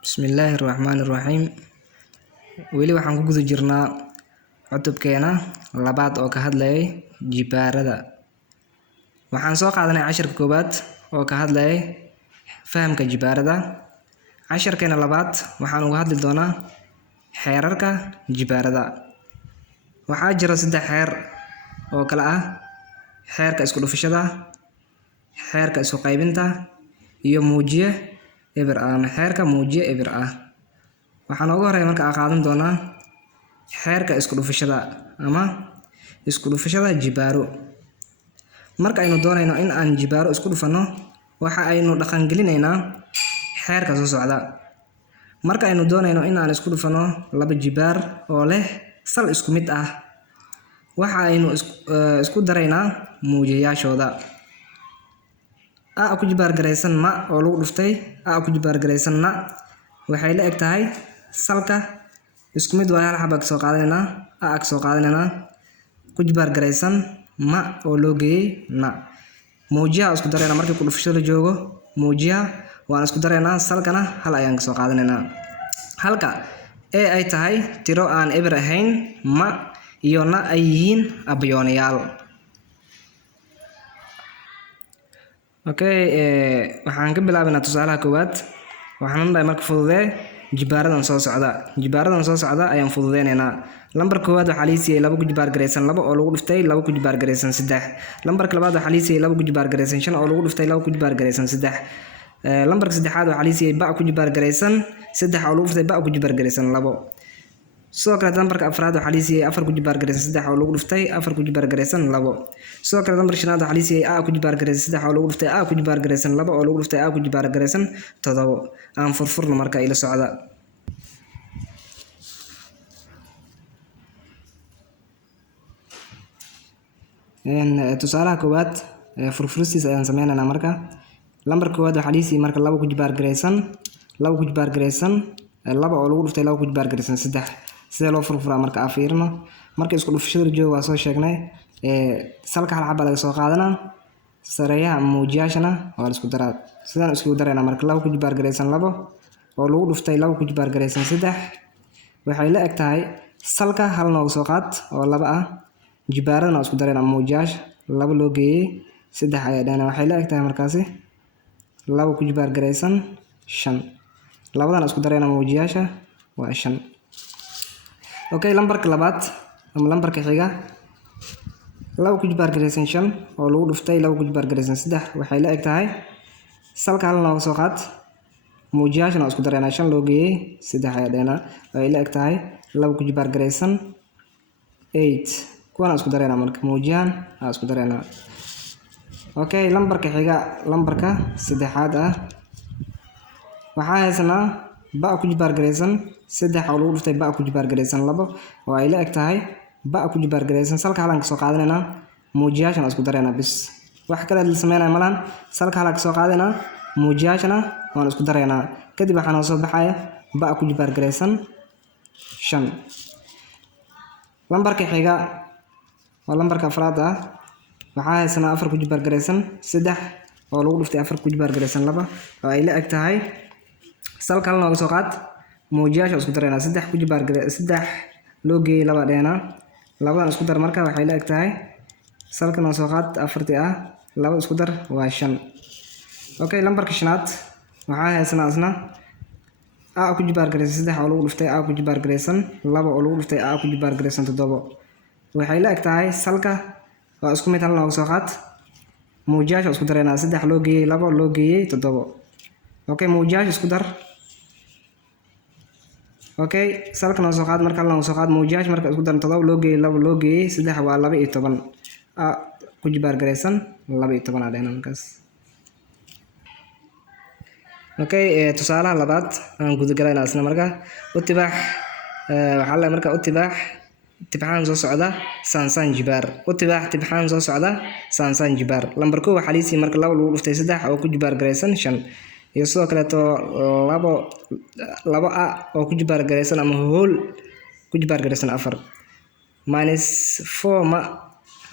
Bismillahirrahmanirrahiim. Weli waxaan ku guda jirnaa cutubkeena labaad oo ka hadlayay jibaarada. Waxaan soo qaadanay casharka koowaad oo ka hadlayay fahamka jibaarada. Casharkeena labaad waxaan uga hadli doonaa xeerarka jibaarada. Waxaa jira 3 xeer oo kala ah xeerka isku dhufashada, xeerka isku qaybinta iyo muujiye eber ama xeerka muujiye eber ah. Waxaan ugu horeeyay marka aan qaadan doonaa xeerka isku dhufashada ama isku dhufashada jibaaro. Marka aynu doonayno in aan jibaaro isku dhufano, waxa aynu dhaqan gelinaynaa xeerka soo socda. Marka aynu doonayno in aan isku dhufano 2 jibaar oo leh sal isku mid ah, waxa aynu isku daraynaa muujiyaashooda. A ku jibaar gareysan ma oo lagu dhuftay a ku jibaar gareysan na waxay la eg tahay salka isku mid waa hal xabba soo qaadanayna a soo qaadanayna ku jibaar gareysan ma oo loo geeyay na. Muujiyaha isku darayna markii ku dhufashada joogo, muujiyaha waan isku daraynaa salkana hal ayaan soo qaadanaynaa. Halka ay tahay tiro aan eber ahayn, ma iyo na ay yihiin abyoonayaal. Waxaan ka bilaabaynaa tusaalaha koowaad. Waxaan dhahay marka fududee jibaaradan soo socda. Jibaaradan soo socda ayaan fududeynaynaa. Lambar koowaad waxaa la siiyay 2 ku jibaar gareysan 2 oo lagu dhuftay 2 ku jibaar gareysan 3. Lambarka labaad waxaa la siiyay 2 ku jibaar gareysan 5 oo lagu dhuftay 2 ku jibaar gareysan 3. Lambarka saddexaad waxaa la siiyay ba ku jibaar gareysan 3 oo lagu dhuftay ba ku jibaar gareysan 2. Sidoo kale lambarka afraad waxaa la siiyay 4 ku jibaar gareysan 3 oo lagu dhuftay 4 ku jibaar gareysan 2. Sidoo kale lambarka shanaad waxaa la siiyay a ku jibaar gareysan 3 oo lagu dhuftay a ku jibaar gareysan 2 oo lagu dhuftay a ku jibaar gareysan 7. Aan furfurno marka ila socda. Tusaalaha koowaad furfuristiisa ayaan sameynaynaa marka. Lambarka koowaad waxaa la siiyay marka 2 ku jibaar gareysan 2 ku jibaar gareysan 2 oo lagu dhuftay 2 ku jibaar gareysan 3. Sidee loo furfuraa marka aan fiirino. Marka isku dhufashada joogo waa soo sheegnay salka hal xabba laga soo qaadanaa, sareeyaha muujiyaashana waa la isku daraa. Sidaan isku daraynaa marka 2 ku jibaar gareysan 2 oo lagu dhuftay 2 ku jibaar gareysan 3 waxay la eg tahay salka hal nooga soo qaad oo 2 ah. Jibaaradana waa isku daraynaa muujiyaash 2 loo geeyay 3 ayaa dhana waxay la eg tahay markaasi 2 ku jibaar gareysan 5. Labadana isku daraynaa muujiyaasha waa 5. Lambarka labaad ama lambarka xiga 2 ku jibaar gareysan 5 oo lagu dhuftay 2 ku jibaar gareysan 3 waxay la eg tahay salka hal nooga soo qaad muujiyaashana waa isku daraynaa 5 loo geeyay 3 ayaa dhana waxay la eg tahay 2 ku jibaar gareysan 8. kuwana isku daraynaa marka muujiyahan aan isku daraynaa. Lambarka xiga lambarka saddexaad ah waxaa haysanaa ba ku jibaar gareysan 3 oo lagu dhuftay ba ku jibaar gareysan 2 oo ay la eg tahay ba ku jibaar gareysan salka halan ka soo qaadanaynaa muujiyaashana isku daraynaa bis. Wax kale la sameeynaa malan salka halan ka soo qaadanaynaa muujiyaashana waan isku daraynaa. Kadib waxaan soo baxaya ba ku jibaar gareysan 5. Lambarka xiga waa lambarka afraad ah waxaa haysanaa 4 ku jibaar gareysan 3 oo lagu dhuftay 4 ku jibaar gareysan 2 oo ay la eg tahay salka hal nooga soo qaad muujiyaasha isku daraynaa 3 ku jibaar gareysan 3 loo geeyay 2 dheena. Labadan isku dar marka waxay la eg tahay salka noo soo qaad 4 ah 2 isku dar waa 5. Lambarka shanaad waxaa haysanaa asna a ku jibaar gareysan 3 oo lagu dhuftay a ku jibaar gareysan 2 oo lagu dhuftay a ku jibaar gareysan 7 waxay la eg tahay salka waa isku mid hal nooga soo qaad muujiyaasha isku daraynaa 3 loo geeyay 2 loo geeyay 7. Muujiyaasha isku dar. Salka noo soo qaad marka hal nooga soo qaad muujiyaasha marka isku dar 7 loo geeyay 2 loo geeyay 3 waa 12 a ku jibaar gareysan 12 aa dhana markaas. Tusaalaha labaad aan guda galaynaa isna marka utibaax waxaa la marka utibaax tibxaan soo socda saansaan jibaar. Utibaax tibxaan soo socda saansaan jibaar. Lambar 1 waxaa la siiyay marka 2 lagu dhuftay 3 oo ku jibaar gareysan 5 iyo sidoo kale 2 a oo ku jibaar gareysan ama hool ku jibaar gareysan 4 minus 4 ma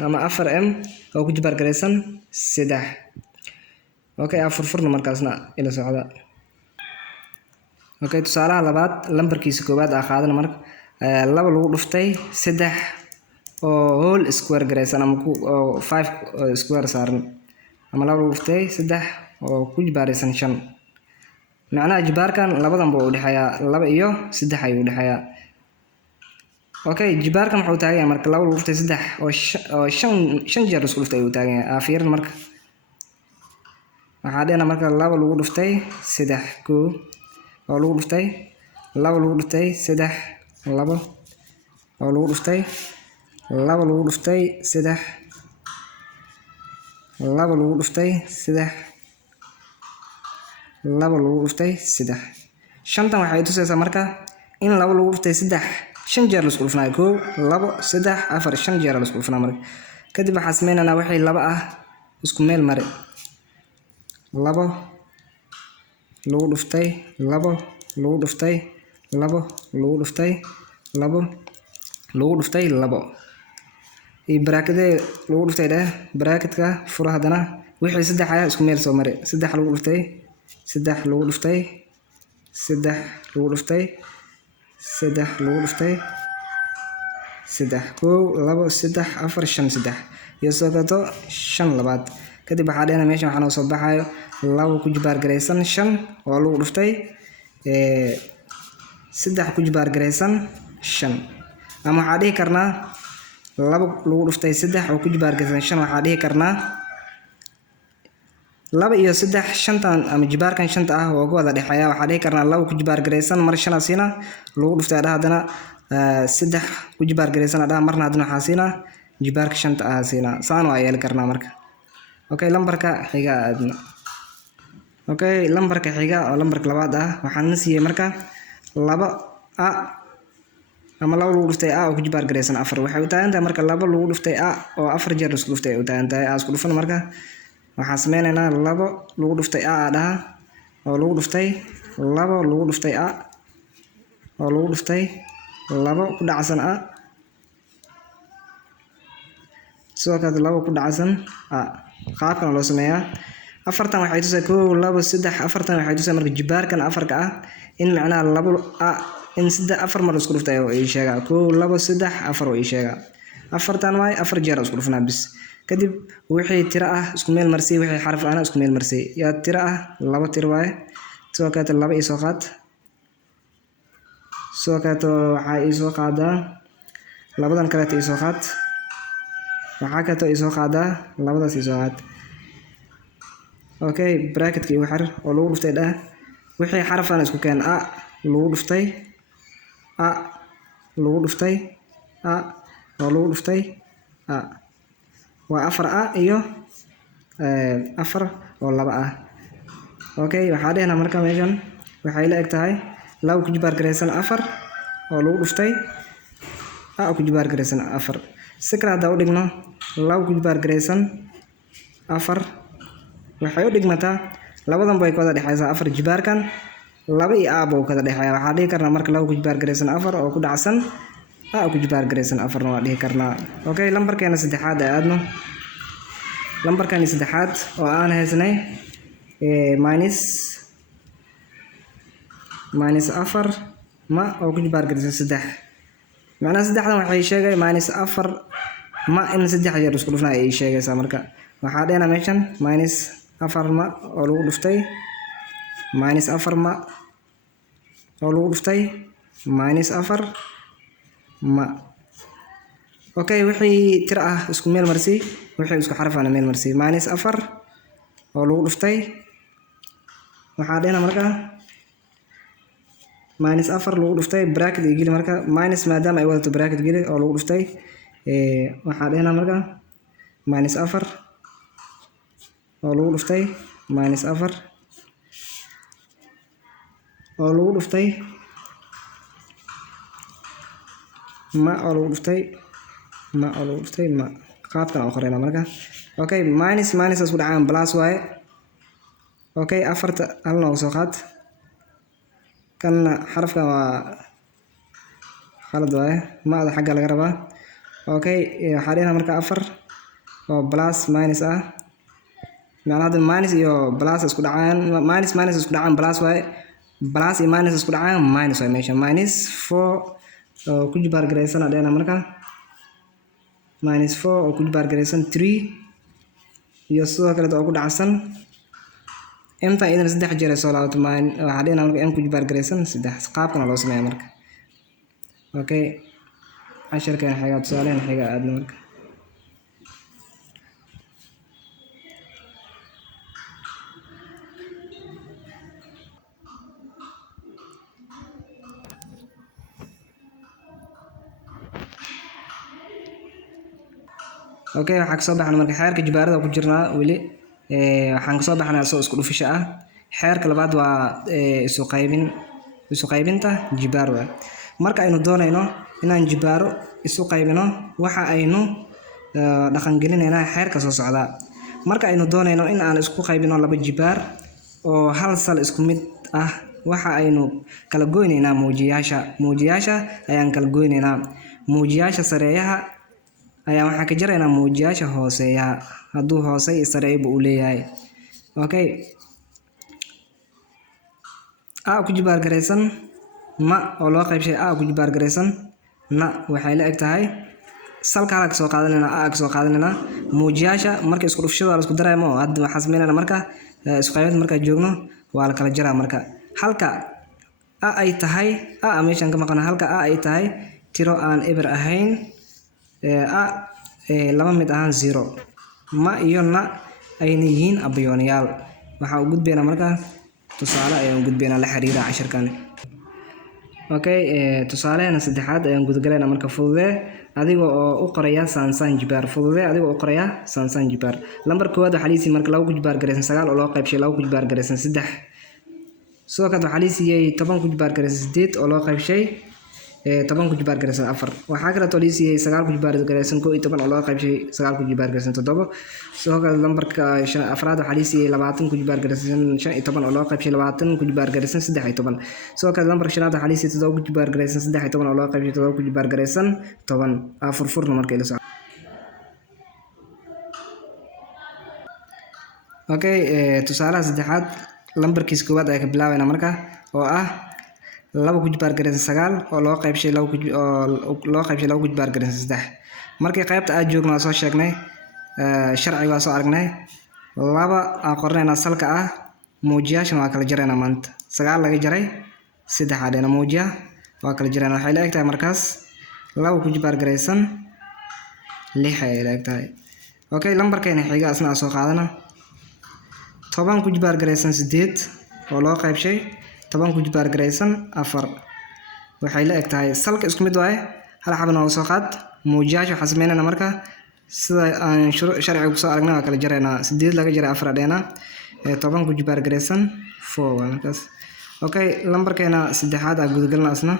ama 4m oo ku jibaar gareysan 3. aan furfurno markaasna ila socda. okay tusaalaha labaad lambarkiisa koowaad aa qaadan marka laba lagu dhuftay 3 oo whole square gareysan ama 5 square saaran ama laba lagu dhuftay 3 oo ku jibaaraysan 5 macnaha jibaarkan labadan buu u dhaxayaa 2 iyo 3 ayuu u dhaxayaa okay jibaarkan wuxuu taagan yahay marka laba lagu dhuftay 3 oo 5 jeer isku dhuftay ayuu taagan yahay fiirin marka waxaa dheena marka laba lagu dhuftay 3 koo oo lagu dhuftay laba lagu dhuftay 3 laba oo lagu dhuftay laba lagu dhuftay 3 laba lagu dhuftay 3 laba lagu dhuftay 3 shantan waxay tusaysaa marka in laba lagu dhuftay 3 5 jeer la isku dhufnaa 1 2 3 4 5 jeer la isku dhufnaa marka kadib waxaan sameeynaa wixii laba ah isku meel mare laba lagu dhuftay laba lagu dhuftay laba lagu dhuftay laba lagu dhuftay laba ee bracket lagu dhuftay bracketka furo hadana wixii 3 ayaa isku meel soo mare 3 lagu dhuftay 3 lagu dhuftay 3 lagu dhuftay 3 lagu dhuftay 3 1 2 3 4 5 3 iyo soo gato 5 labaad kadib waxaa dheena meeshan waxaan soo baxayo laba ku jibaar gareysan 5 oo lagu dhuftay 3 ku jibaar gareysan 5 ama waxaa dhihi karnaa laba lagu dhuftay 3 oo ku jibaar gareysan 5 waxaa dhihi karnaa laba iyo 3 shantan ama jibaarkan 5 ah oo wada dhaxaya waxaa dhihi karnaa laba ku jibaar gareysan mar 5 asina lagu dhuftay hadana 3 ku jibaar gareysan marna hadana waxaa siina jibaarka 5 ah siina saan waa yeeli karnaa marka okay lambarka xiga aadna okay lambarka xiga oo lambarka labaad ah waxaan siiyay marka 2 a ama laba lagu dhuftay a oo ku jibaar gareysan 4 waxay u taagan tahay marka laba lagu dhuftay a oo 4 jeer isku dhuftay u taagan tahay isku dhufan marka waxaan sameynaynaa laba lagu dhuftay a dhaha oo lagu dhuftay laba lagu dhuftay a oo lagu dhuftay laba ku dhacsan a soo kale laba ku dhacsan a qaabkan loo sameeyaa afartan waxay tusay 1 2 3 afartan waxay tusay marka jibaarkan 4 ah in macnaha laba a in 4 mar isku dhuftay oo ay sheega 1 2 3 4 oo ay sheega afartan way 4 jeer isku dhufnaa bis kadib wixii tira ah isku meel marsay wixii xaraf ah isku meel marsay ya tira ah laba tira way soo kale laba isoo qaad soo kale waxa isoo qaadaa labadan kale isoo qaad waxa ka isoo qaadaa labadaas isoo qaad okay bracketkii waxar oo lagu dhuftay wixii xaraf aan isku keen a lagu dhuftay a lagu dhuftay a oo lagu dhuftay a waa 4 a iyo 4 oo 2 ah okay waxa dheena marka meeshan waxay la eg tahay laba ku jibaar gareysan 4 oo lagu dhuftay a ku jibaar gareysan 4 sikra hada u dhigno laba ku jibaar gareysan 4 waxay u dhigmataa labadan bay kooda dhaxaysaa 4 jibaarkan laba iyo a buu kala dhaxayaa waxa dhihi karnaa marka laba ku jibaar gareysan 4 oo ku dhacsan a ku jibaar gareysan 4 waa dhihi karnaa okay lambarkeena saddexaad aadno lambarkan saddexaad oo aan haysanay minus 4 ma oo ku jibaar gareysan 3 macnaha saddexdan waxay sheegay minus 4 ma in 3 jeer isku dhufnaa ay sheegaysaa marka waxaa dheena meeshan minus 4 ma oo lagu dhuftay minus 4 ma oo lagu dhuftay minus 4 ma okay wixii tira ah isku meel marsay wixii isku xaraf ah meel marsay minus 4 oo lagu dhuftay waxaa dheena marka minus 4 lagu dhuftay bracket geli marka minus maadaama ay wadato bracket geli oo lagu dhuftay waxaa dheena marka minus 4 oo lagu dhuftay minus 4 oo lagu dhuftay ma oo lagu dhuftay ma oo lagu dhuftay ma qaabkan oo qorayna marka okay minus isku dhacaan plus waaye okay 4 hal noo soo qaad kan xarafka waa khalad waaye ma ada xagga laga rabaa okay waxaa dheena marka 4 oo plus minus ah macnaha minus iyo plus isku dhacaan minus isku dhacaan plus waaye plus iyo minus isku dhacaan minus way meesha minus 4 oo ku jibaar gareysan adheena marka minus 4 oo ku jibaar gareysan 3 iyo sidoo kale oo ku dhacsan m ta idan 3 jeer soo laabato waxa dheena marka m ku jibaar gareysan 3 qaabkana loo sameeyaa marka okay casharkan xiga tusaalehan xiga aadna marka okay waxa ka soo baxna marka xeerka jibaarada ku jirnaa wali waxaan ka soo baxnaa soo isku dhufasho ah xeerka labaad waa isu qaybinta jibaar waa marka aynu doonayno inaan jibaaro isu qaybino waxa aynu dhaqan gelinaynaa xeerka soo socda marka aynu doonayno in aan isku qaybino laba jibaar oo hal sal isku mid ah waxa aynu kala goynaynaa muujiyaasha ayaan kala goynaynaa muujiyaasha sareeyaha ayaa waxa ka jaraynaa muujiyaasha hooseeyaha haduu hoosay sareeyba u leeyahay okay a ku jibaar gareysan ma oo loo qaybshay a ku jibaar gareysan na waxay la eg tahay salka halka soo qaadanayna a ka soo qaadanayna muujiyaasha marka isku dhufshada la isku dareemo hadda waxa sameynayna marka isku qaybinta marka joogno waa la kala jaraa marka halka a ay tahay a meeshan ka maqan halka a ay tahay tiro aan eber ahayn laba mid ahaan 0 ma iyo na ayna yihiin abyooniyaal waxa u gudbeena marka tusaale ayaan gudbeena la xiriira casharkan okay tusaaleena saddexaad ayaan gudgaleena marka fududee adiga oo u qoraya sansan jibaar fududee adiga oo u qoraya sansan jibaar lambar koowaad waxa liisi marka lagu jibaar gareysan 9 oo loo qaybshay lagu jibaar gareysan 3 soo kad waxa liisiyay 10 ku jibaar gareysan 8 oo loo qaybshay 10 ku jibaar gareysan 4 waxa kale oo liisiyay 9 ku jibaar gareysan 11 oo loo qaybshay 9 ku jibaar gareysan 7 soo kad lambarka afraad waxa liisiyay 20 ku jibaar gareysan 15 oo loo qaybshay 20 ku jibaar gareysan 13 soo kad lambarka shanaad waxa liisiyay 7 ku jibaar gareysan 13 oo loo qaybshay 7 ku jibaar gareysan 10 furfurna marka ila soo okay tusaalaha saddexaad lambarkiisa koowaad ay ka bilaabana marka oo ah 2 ku jibaar gareysan 9 oo loo qaybshay 2 ku jibaar gareysan 3 markii qaybta aad joogno soo sheegnay sharciga waa soo aragnay laba aan qornayna salka ah muujiyaashan waa kala jarayna maanta 9 laga jaray 3 adeena muujiya waa kala jarayna waxay la egtahay markaas 2 ku jibaar gareysan 6 ay la egtahay okay lambarkeena xiga asna soo qaadana 10 ku jibaar gareysan 8 oo loo qaybshay 10 ku jibaar gareysan 4 waxay la eg tahay salka isku mid waay hal xabna oo soo qaad muujiyaasha waxa sameynayna marka sida aan sharciga ku soo aragnay waa kala jarayna 8 laga jaray 4 dheena 10 ku jibaar gareysan 4 waa markaas okay lambarkeena saddexaad aan gudgalna asna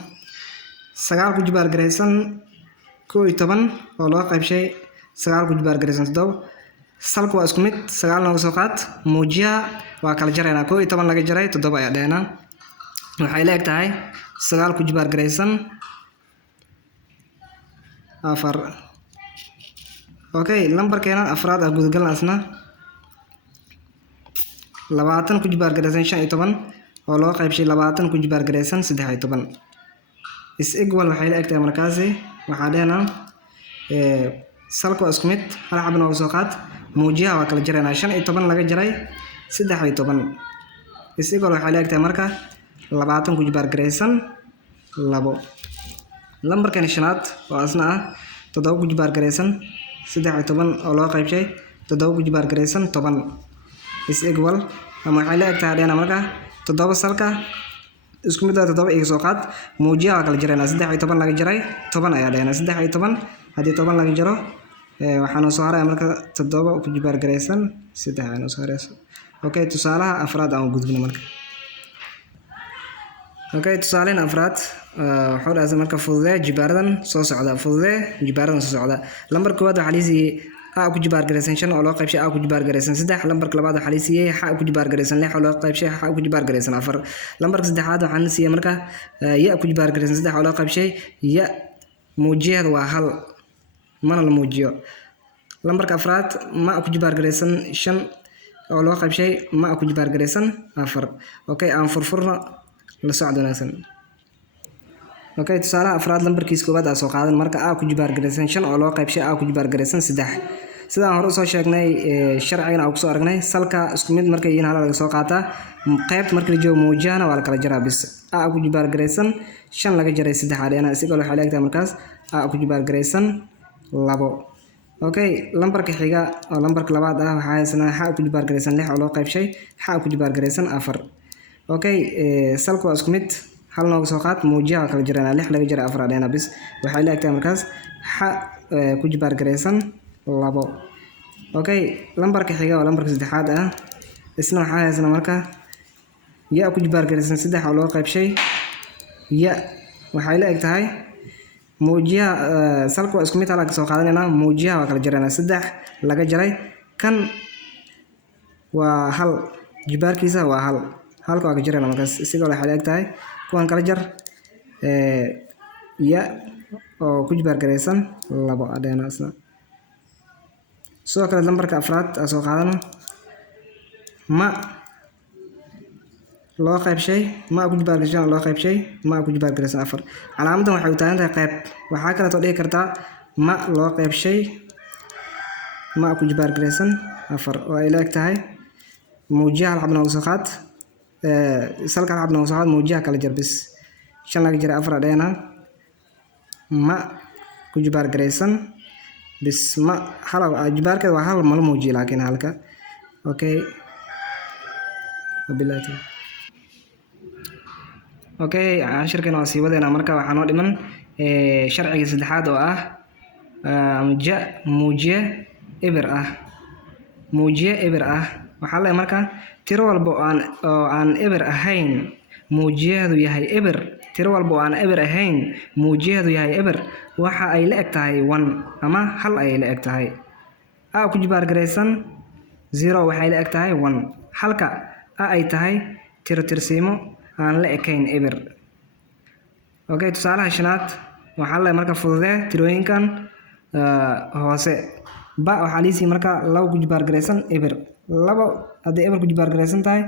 9 ku jibaar gareysan 11 oo loo qaybshay 9 ku jibaar gareysan 7 salka waa isku mid 9 laga soo qaad muujiyaha waa kala jarayna 11 laga jaray 7 ayaa dheena waxay la eg tahay 9 ku jibaar gareysan 4 okay lambarkeena afraad aan gudgalna asna 20 ku jibaar gareysan 15 oo loo qaybshay 20 ku jibaar gareysan 13 is equal waxay la eg tahay markaasi waxa dheena salka waa isku mid hal xabna oo soo qaad muujiyaha waa kala jarayna 15 laga jaray 13 is equal waxay la eg tahay marka 20 ku jibaar gareysan 2 lambarkan shanaad oo asna ah 7 ku jibaar gareysan 13 oo loo qaybshay 7 ku jibaar gareysan 10 is equal ama waxay la eg tahay dheena marka 7 salka isku mid ah 7 iga soo qaad muujiyaha kala jarayna 13 laga jaray 10 ayaa dheena 13 hadii 10 laga jaro waxaan soo haray marka 7 ku jibaar gareysan 3 aan soo harayso okay tusaalaha afraad aan gudbino marka okay tusaalahan afraad wuxuu dhahay marka fududee jibaaradan soo socda lambar koowaad waxa liisiyay a ku jibaar gareysan 5 oo loo qaybshay a ku jibaar gareysan 3 lambarka labaad waxa liisiyay x ku jibaar gareysan 6 oo loo qaybshay x ku jibaar gareysan 4 lambarka saddexaad waxaan liisiyay marka ya ku jibaar gareysan 3 oo loo qaybshay ya muujiyaha waa hal mana la muujiyo lambarka afraad ma ku jibaar gareysan 5 oo loo qaybshay ma ku jibaar gareysan 4 okay aan furfurno la socod wanaagsan. Okay, tusaalaha afraad lambarkiisa koowaad soo qaadan marka a ku jibaar gareysan 5 oo loo qaybshay a ku jibaar gareysan 3. sidaan hore soo sheegnay sharcigan aan ku soo aragnay salka isku mid markay yihiin hal laga soo qaataa qayb marka la joogo muujahana waa la kala jaraa bis a ku jibaar gareysan 5 laga jaray 3 adeena isigoo waxa leegtahay markaas a ku jibaar gareysan 2. okay lambarka xiga oo lambarka labaad waxa haysanaa xa ku jibaar gareysan 6 oo loo qaybshay xa ku jibaar gareysan 4. okay salka waa isku mid hal nooga soo qaad muujiyaha kala jirana 6 laga jaray 4 adeena bis waxa leegtahay markaas xa ku jibaar gareysan 2. okay lambarka xiga oo lambarka saddexaad isna waxa haysanaa marka ya ku jibaar gareysan 3 oo loo qaybshay ya waxay la eg tahay muujiyaha salka waa isku mid hal soo qaadanayna muujiyaha waa kala jirana 3 laga jaray kan waa hal jibaarkiisa waa hal halka waa ka jirana markaas isigoo waxa la eg tahay kuwan kala jar ya oo ku jibaar gareysan 2 adeena isna soo kale lambarka afraad soo qaadano ma loo qaybshay ma ku jibaar gareysan loo qaybshay ma ku jibaar gareysan 4 calaamadan waxay u taagan tahay qayb waxa kale oo dhigi kartaa ma loo qaybshay ma ku jibaar gareysan 4 oo ay leeg tahay muujiyaha hal xabna soo qaad salka hal xabna soo qaad muujiyaha kala jar bis 5 laga jaray 4 adeena ma ku jibaar gareysan bis ma hal jibaarkeeda waa hal mal muujiyo laakiin halka okay wabillahi okay ashirkana waa sii wadeena marka waxa noo dhiman sharciga saddexaad oo muujiye eber waxa la marka tiro walba oo aan eber ahayn muujiyeedu yahay eber tiro walba oo aan eber ahayn muujiyeedu yahay eber waxa ay la eg tahay 1 ama hal ay la eg tahay a ku jibaar gareysan 0 waxay la eg tahay 1 halka ay tahay tiro tirsiimo aan la ekayn eber. okay tusaalaha shanaad waxa la marka fududee tirooyinkan hoose ba waxa liisi marka 2 ku jibaar gareysan eber 2 hadii eber ku jibaar gareysan tahay